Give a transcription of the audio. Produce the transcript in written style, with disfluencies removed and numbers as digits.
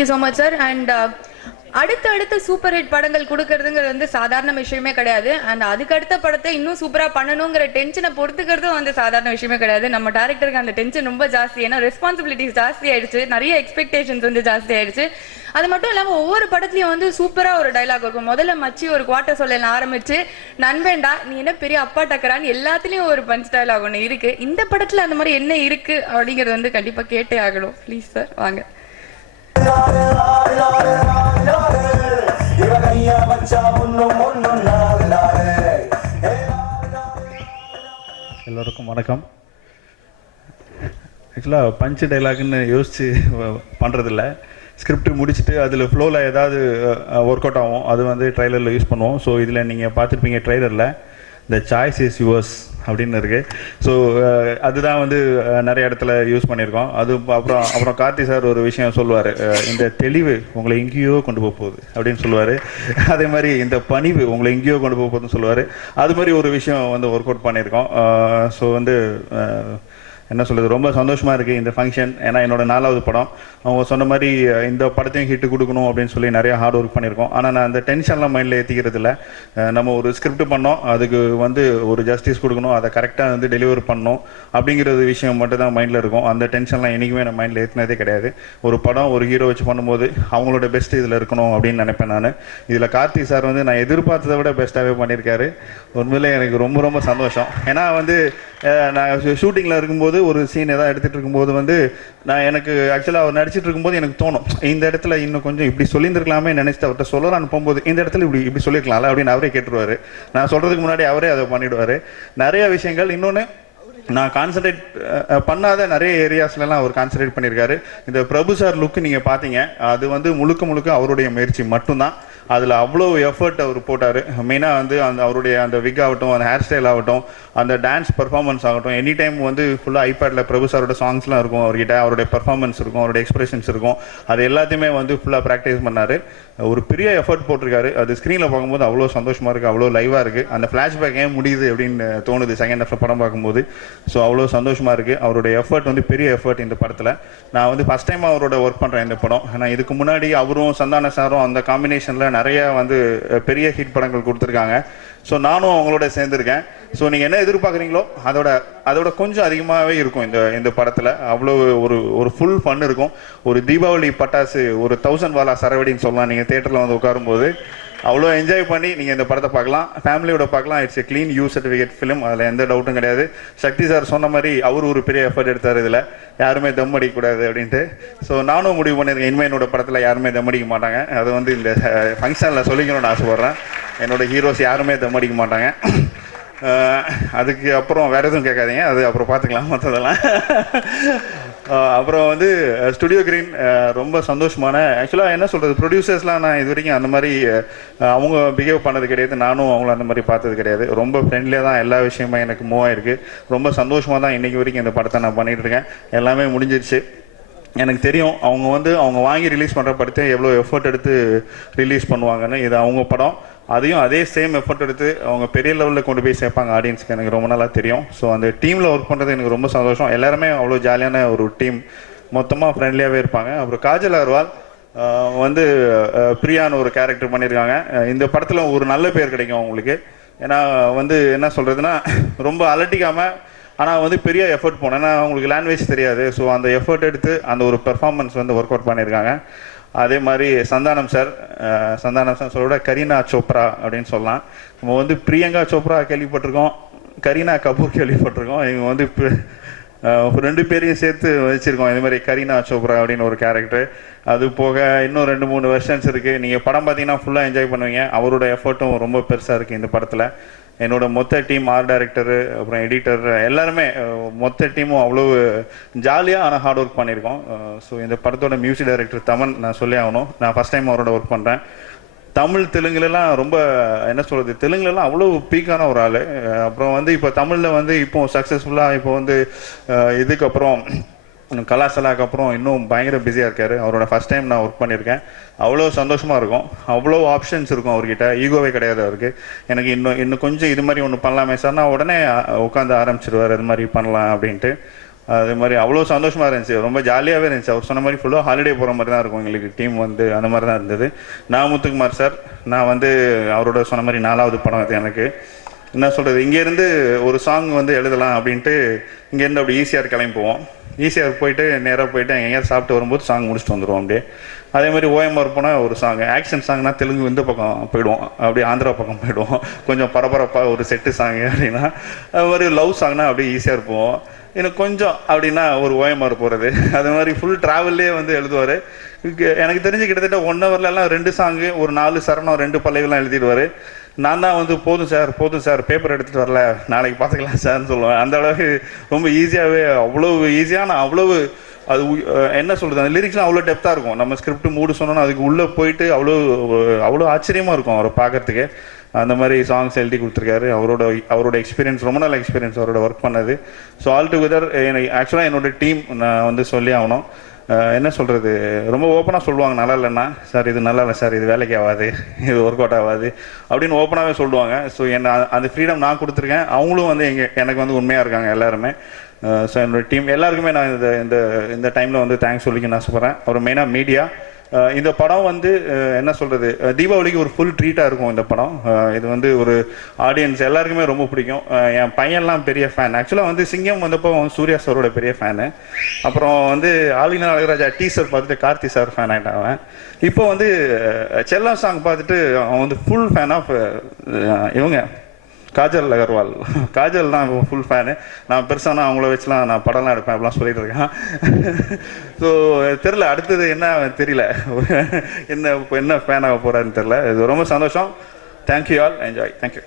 Thank you so much sir. And அடுத்த super hit படங்கள் கொடுக்கறதுங்கிறது வந்து சாதாரண விஷயமே கிடையாது. அண்ட் அதுக்கு அடுத்த படத்தை இன்னும் சூப்பரா பண்ணணுங்கிற டென்ஷனை பொறுத்துக்கிறதும் வந்து சாதாரண விஷயமே கிடையாது. நம்ம டேரக்டருக்கு அந்த டென்ஷன் ரொம்ப ஜாஸ்தி. ஏன்னா ரெஸ்பான்சிபிலிட்டிஸ் ஜாஸ்தி ஆயிடுச்சு, நிறைய எக்ஸ்பெக்டேஷன்ஸ் வந்து ஜாஸ்தி ஆயிடுச்சு. அது மட்டும் இல்லாமல் ஒவ்வொரு படத்துலையும் வந்து சூப்பரா ஒரு டைலாக் இருக்கும். முதல்ல மச்சி ஒரு குவார்ட்டர் சொல்ல ஆரம்பிச்சு, நண்பேண்டா நீ என்ன பெரிய அப்பா டக்கரான்னு எல்லாத்துலயும் ஒரு பஞ்ச் டைலாக் ஒன்று இருக்கு. இந்த படத்துல அந்த மாதிரி என்ன இருக்கு அப்படிங்கிறது வந்து கண்டிப்பா கேட்டே ஆகணும். ப்ளீஸ் சார் வாங்க. எல்லோருக்கும் வணக்கம். ஆக்சுவலாக பஞ்ச் டைலாக்னு யோசித்து பண்ணுறதில்ல. ஸ்கிரிப்ட் முடிச்சுட்டு அதில் ஃப்ளோவில் ஏதாவது ஒர்க் அவுட் ஆகும், அது வந்து ட்ரைலரில் யூஸ் பண்ணுவோம். ஸோ இதில் நீங்கள் பார்த்துருப்பீங்க ட்ரைலரில் த சாய்ஸ் இஸ் யுவர்ஸ் அப்படின்னு இருக்குது. ஸோ அதுதான் வந்து நிறைய இடத்துல யூஸ் பண்ணியிருக்கோம். அது அப்புறம் கார்த்தி சார் ஒரு விஷயம் சொல்லுவார், இந்த தெளிவு உங்களை எங்கேயோ கொண்டு போக போகுது அப்படின்னு சொல்லுவார். அதே மாதிரி இந்த பணிவு உங்களை எங்கேயோ கொண்டு போக போகுதுன்னு சொல்லுவார். அது மாதிரி ஒரு விஷயம் வந்து ஒர்க் அவுட் பண்ணியிருக்கோம். ஸோ வந்து என்ன சொல்கிறது, ரொம்ப சந்தோஷமாக இருக்குது இந்த ஃபங்க்ஷன். ஏன்னா என்னோட 4வது படம். அவங்க சொன்ன மாதிரி இந்த படத்தையும் ஹிட்டு கொடுக்கணும் அப்படின்னு சொல்லி நிறையா ஹார்ட் ஒர்க் பண்ணியிருக்கோம். ஆனால் நான் அந்த டென்ஷன்லாம் மைண்டில் ஏற்றிக்கிறது இல்லை. நம்ம ஒரு ஸ்கிரிப்ட் பண்ணோம், அதுக்கு வந்து ஒரு ஜஸ்டிஸ் கொடுக்கணும், அதை கரெக்டாக வந்து டெலிவர் பண்ணணும் அப்படிங்கிறது விஷயம் மட்டும் தான் மைண்டில் இருக்கும். அந்த டென்ஷன்லாம் என்றைக்குமே நான் மைண்டில் ஏற்றினதே கிடையாது. ஒரு படம் ஒரு ஹீரோ வச்சு பண்ணும்போது அவங்களோட பெஸ்ட் இதில் இருக்கணும் அப்படின்னு நினைப்பேன் நான். இதில் கார்த்தி சார் வந்து நான் எதிர்பார்த்ததை விட பெஸ்ட்டாகவே பண்ணியிருக்காரு. உண்மையிலே எனக்கு ரொம்ப ரொம்ப சந்தோஷம். ஏன்னா வந்து நான் ஷூட்டிங்கில் இருக்கும்போது ஒரு சீன் எதாவது எடுத்துகிட்டு இருக்கும்போது வந்து எனக்கு ஆக்சுவலாக அவர் நடிச்சிட்டு இருக்கும்போது எனக்கு தோணும், இந்த இடத்துல இன்னும் கொஞ்சம் இப்படி சொல்லியிருந்துருக்கலாமே நினைச்சிட்டு அவர்கிட்ட சொல்லலான்னு போகும்போது இந்த இடத்துல இப்படி சொல்லியிருக்கலாம்ல அப்படின்னு அவரே கேட்டுருவார். நான் சொல்கிறதுக்கு முன்னாடி அவரே அதை பண்ணிவிடுவார். நிறைய விஷயங்கள். இன்னொன்று, நான் கான்சன்ட்ரேட் பண்ணாத நிறைய ஏரியாஸ்லாம் அவர் கான்சன்ட்ரேட் பண்ணியிருக்காரு. இந்த பிரபு சார் லுக்கு நீங்கள் பார்த்தீங்க, அது வந்து முழுக்க அவருடைய முயற்சி மட்டும்தான். அதில் அவ்வளோ எஃபர்ட் அவர் போட்டார். மெயினாக வந்து அவருடைய அந்த விக் ஆகட்டும், அந்த ஹேர் ஸ்டைல் ஆகட்டும், அந்த டான்ஸ் பர்ஃபார்மன்ஸ் ஆகட்டும், எனி டைம் வந்து ஃபுல்லாக ஐபேடில் பிரபு சாரோட சாங்ஸ்லாம் இருக்கும் அவர்கிட்ட. அவருடைய பர்ஃபார்மன்ஸ் இருக்கும், அவருடைய எக்ஸ்பிரஷன்ஸ் இருக்கும். அது எல்லாத்தையுமே வந்து ஃபுல்லாக ப்ராக்டிஸ் பண்ணார். ஒரு பெரிய எஃபர்ட் போட்டிருக்காரு. அது ஸ்க்ரீனில் பார்க்கும்போது அவ்வளோ சந்தோஷமாக இருக்குது, அவ்வளோ லைவாக இருக்குது. அந்த ஃப்ளாஷ்பேக் ஏன் முடியுது அப்படின்னு தோணுது செகண்ட் ஹாஃப் படம் பார்க்கும்போது. ஸோ அவ்வளோ சந்தோஷமாக இருக்குது. அவருடைய எஃபர்ட் வந்து பெரிய எஃபர்ட் இந்த படத்தில். நான் வந்து ஃபஸ்ட் டைம் அவரோட ஒர்க் பண்ணுறேன் இந்த படம். ஆனால் இதுக்கு முன்னாடி அவரும் சந்தான சாரும் அந்த காம்பினேஷனில் நிறையா வந்து பெரிய ஹிட் படங்கள் கொடுத்துருக்காங்க. ஸோ நானும் அவங்களோட சேர்ந்துருக்கேன். ஸோ நீங்கள் என்ன எதிர்பார்க்குறீங்களோ அதோட கொஞ்சம் அதிகமாகவே இருக்கும் இந்த படத்தில். அவ்வளோ ஒரு ஃபுல் ஃபன் இருக்கும். ஒரு தீபாவளி பட்டாசு, ஒரு 1000 வாலா சரவடின்னு சொல்லலாம். நீங்கள் தேட்டரில் வந்து உட்காரும்போது அவ்வளோ என்ஜாய் பண்ணி நீங்கள் இந்த படத்தை பார்க்கலாம், ஃபேமிலியோட பார்க்கலாம். It's a clean you certificate film, அதில் எந்த டவுட்டும் கிடையாது. சக்தி சார் சொன்ன மாதிரி அவர் ஒரு பெரிய எஃபர்ட் எடுத்தார். இதில் யாருமே தம் அடிக்கக்கூடாது அப்படின்ட்டு. ஸோ நானும் முடிவு பண்ணியிருக்கேன், இனிமேல் என்னோட படத்தில் யாருமே தம் அடிக்க மாட்டாங்க. அது வந்து இந்த ஃபங்க்ஷனில் சொல்லிக்கணும்னு ஆசைப்பட்றேன். என்னோட ஹீரோஸ் யாருமே தம் அடிக்க மாட்டாங்க. அதுக்கு அப்புறம் வேறு எதுவும் கேட்காதீங்க, அது அப்புறம் பார்த்துக்கலாம் மற்றதெல்லாம். அப்புறம் வந்து ஸ்டுடியோ கிரீன் ரொம்ப சந்தோஷமான. ஆக்சுவலாக என்ன சொல்கிறது, ப்ரொடியூசர்ஸ்லாம் நான் இது வரைக்கும் அந்த மாதிரி அவங்க பிஹேவ் பண்ணது கிடையாது. நானும் அவங்கள அந்த மாதிரி பார்த்தது கிடையாது. ரொம்ப ஃப்ரெண்ட்லியாக தான் எல்லா விஷயமும் எனக்கு மூவ் ஆகிருக்கு. ரொம்ப சந்தோஷமாக தான் இன்றைக்கி வரைக்கும் இந்த படத்தை நான் பண்ணிகிட்ருக்கேன். எல்லாமே முடிஞ்சிருச்சு. எனக்கு தெரியும் அவங்க வாங்கி ரிலீஸ் பண்ணுற படத்தை எவ்வளோ எஃபர்ட் எடுத்து ரிலீஸ் பண்ணுவாங்கன்னு. இது அவங்க படம், அதையும் அதே சேம் எஃபர்ட் எடுத்து அவங்க பெரிய லெவலில் கொண்டு போய் சேர்ப்பாங்க ஆடியன்ஸ்க்கு. எனக்கு ரொம்ப நாளாக தெரியும். ஸோ அந்த டீமில் ஒர்க் பண்ணுறது எனக்கு ரொம்ப சந்தோஷம். எல்லாருமே அவ்வளோ ஜாலியான ஒரு டீம், மொத்தமாக ஃப்ரெண்ட்லியாகவே இருப்பாங்க. அப்புறம் காஜல் அகர்வால் வந்து பிரியான்னு ஒரு கேரக்டர் பண்ணியிருக்காங்க. இந்த படத்தில் ஒரு நல்ல பேர் கிடைக்கும் அவங்களுக்கு. ஏன்னா வந்து என்ன சொல்கிறதுனா, ரொம்ப அலட்டிக்காமல் ஆனால் வந்து பெரிய எஃபர்ட் போனேன். ஏன்னா அவங்களுக்கு லாங்குவேஜ் தெரியாது. ஸோ அந்த எஃபர்ட் எடுத்து அந்த ஒரு பெர்ஃபார்மன்ஸ் வந்து ஒர்க் அவுட் பண்ணியிருக்காங்க. அதே மாதிரி சந்தானம் சார் சொல்ல கரீனா சோப்ரா அப்படின்னு சொல்லலாம். நம்ம வந்து பிரியங்கா சோப்ரா கேள்விப்பட்டிருக்கோம், கரீனா கபூர் கேள்விப்பட்டிருக்கோம். இவங்க வந்து 2 பேரையும் சேர்த்து வச்சுருக்கோம். இது மாதிரி கரீனா சோப்ரா அப்படின்னு ஒரு கேரக்டர். அது போக இன்னும் 2-3 வெர்ஷன்ஸ் இருக்குது. நீங்கள் படம் பார்த்தீங்கன்னா ஃபுல்லாக என்ஜாய் பண்ணுவீங்க. அவரோட எஃபர்ட்டும் ரொம்ப பெருசாக இருக்குது இந்த படத்தில். என்னோட மொத்த டீம், ஆர்ட் டைரக்டரு, அப்புறம் எடிட்டர், எல்லாருமே மொத்த டீமும் அவ்வளோ ஜாலியாக ஆனால் ஹார்ட் ஒர்க் பண்ணியிருக்கோம். ஸோ இந்த படத்தோட மியூசிக் டைரக்டர் தமன் நான் சொல்லி ஆகணும். நான் ஃபஸ்ட் டைம் அவரோட ஒர்க் பண்ணுறேன். தமிழ் தெலுங்குலலாம் ரொம்ப என்ன சொல்கிறது, தெலுங்குலலாம் அவ்வளோ பீக்கான ஒரு ஆள். அப்புறம் வந்து இப்போ தமிழில் வந்து இப்போ சக்ஸஸ்ஃபுல்லாக இப்போ வந்து இதுக்கப்புறம் கலாசலாக்கு அப்புறம் இன்னும் பயங்கர பிஸியாக இருக்கார். அவரோட ஃபஸ்ட் டைம் நான் ஒர்க் பண்ணியிருக்கேன். அவ்வளோ சந்தோஷமாக இருக்கும். அவ்வளோ ஆப்ஷன்ஸ் இருக்கும் அவர்கிட்ட. ஈகோவே கிடையாது அவருக்கு. எனக்கு இன்னும் கொஞ்சம் இது மாதிரி ஒன்று பண்ணலாமே சார், நான் உடனே உட்காந்து ஆரம்பிச்சிடுவார் இது மாதிரி பண்ணலாம் அப்படின்ட்டு. அதே மாதிரி அவ்வளோ சந்தோஷமாக இருந்துச்சு, ரொம்ப ஜாலியாகவே இருந்துச்சு. அவர் சொன்ன மாதிரி ஃபுல்லாக ஹாலிடே போகிற மாதிரி தான் இருக்கும் எங்களுக்கு டீம் வந்து, அந்த மாதிரி தான் இருந்தது. நான் முத்துக்குமார் சார், நான் வந்து அவரோட சொன்ன மாதிரி 4வது படம் அது எனக்கு. என்ன சொல்கிறது, இங்கேருந்து ஒரு சாங் வந்து எழுதலாம் அப்படின்ட்டு இங்கேருந்து அப்படி ஈஸியாக கிளம்பி போவோம். ஈஸியாக போயிட்டு நேராக போயிட்டு எங்கேயாவது சாப்பிட்டு வரும்போது சாங் முடிச்சுட்டு வந்துடுவோம் அப்படியே. அதே மாதிரி ஓஎம்ஆர் போனால் ஒரு சாங் ஆக்ஷன் சாங்னா தெலுங்கு இந்த பக்கம் போயிடுவோம், அப்படியே ஆந்திரா பக்கம் போயிடுவோம். கொஞ்சம் பரபரப்பாக ஒரு செட்டு சாங்கு அப்படின்னா, அது மாதிரி லவ் சாங்னா அப்படியே ஈஸியாக இருப்போம். எனக்கு கொஞ்சம் அப்படின்னா ஒரு ஓஎம்ஆர் போகிறது, அது மாதிரி ஃபுல் ட்ராவல்லே வந்து எழுதுவார். எனக்கு தெரிஞ்சு கிட்டத்தட்ட 1 ஹவர்லாம் 2 சாங்கு, ஒரு 4 சரணம், 2 பல்லவிலாம் எழுதிடுவார். நான் தான் வந்து போதும் சார் பேப்பர் எடுத்துகிட்டு வரல, நாளைக்கு பார்த்துக்கலாம் சார்னு சொல்லுவேன். அந்த அளவுக்கு ரொம்ப ஈஸியாகவே, அவ்வளோ ஈஸியான, அவ்வளவு அது என்ன சொல்கிறது, அந்த லிரிக்ஸ்லாம் அவ்வளோ டெப்த்தாக இருக்கும். நம்ம ஸ்கிரிப்ட் மூடு சொன்னோன்னா அதுக்கு உள்ளே போயிட்டு அவ்வளோ ஆச்சரியமாக இருக்கும் அவரை பார்க்கறதுக்கு. அந்த மாதிரி சாங்ஸ் எழுதி கொடுத்துருக்காரு. அவரோட எக்ஸ்பீரியன்ஸ், ரொம்ப நல்ல எக்ஸ்பீரியன்ஸ் அவரோட ஒர்க் பண்ணது. ஸோ ஆல் டுகெதர் எனக்கு ஆக்சுவலாக என்னோடய டீம் நான் வந்து சொல்லி ஆகணும். என்ன சொல்கிறது, ரொம்ப ஓப்பனாக சொல்லுவாங்க, நல்லா இல்லைன்னா சார் இது நல்லா இல்லை சார், இது வேலைக்கு ஆகாது, இது ஒர்க் அவுட் ஆகாது அப்படின்னு ஓப்பனாகவே சொல்லுவாங்க. ஸோ என்ன அந்த ஃப்ரீடம் நான் கொடுத்துருக்கேன், அவங்களும் வந்து எனக்கு வந்து உண்மையாக இருக்காங்க எல்லாருமே. ஸோ என்னோடய டீம் எல்லாருக்குமே நான் இந்த டைமில் வந்து தேங்க்ஸ் சொல்லிக்க நான் ஆசைப்பட்றேன். அப்புறம் மெயினாக மீடியா. இந்த படம் வந்து என்ன சொல்கிறது, தீபாவளிக்கு ஒரு ஃபுல் ட்ரீட்டாக இருக்கும் இந்த படம். இது வந்து ஒரு ஆடியன்ஸ் எல்லாருக்குமே ரொம்ப பிடிக்கும். என் பையன்லாம் பெரிய ஃபேன். ஆக்சுவலாக வந்து சிங்கம் வந்தப்போ சூர்யா சாரோட பெரிய ஃபேனு. அப்புறம் வந்து ஆலினா அழகராஜா டீசர் பார்த்துட்டு கார்த்தி சார் ஃபேன் ஆகிட்டான். இப்போ வந்து செல்லம் சாங் பார்த்துட்டு அவன் வந்து ஃபுல் ஃபேன் ஆஃப் இவங்க காஜல் அகர்வால். காஜல் தான் ஃபுல் ஃபேனு. நான் பெருசானா அவங்கள வச்சுலாம் நான் படம்லாம் எடுப்பேன் அப்படிலாம் சொல்லிட்டு இருக்கேன். ஸோ தெரில அடுத்தது என்ன தெரியல, என்ன ஃபேன் ஆக போகிறாருன்னு தெரில. இது ரொம்ப சந்தோஷம். Thank you all, enjoy. தேங்க்யூ.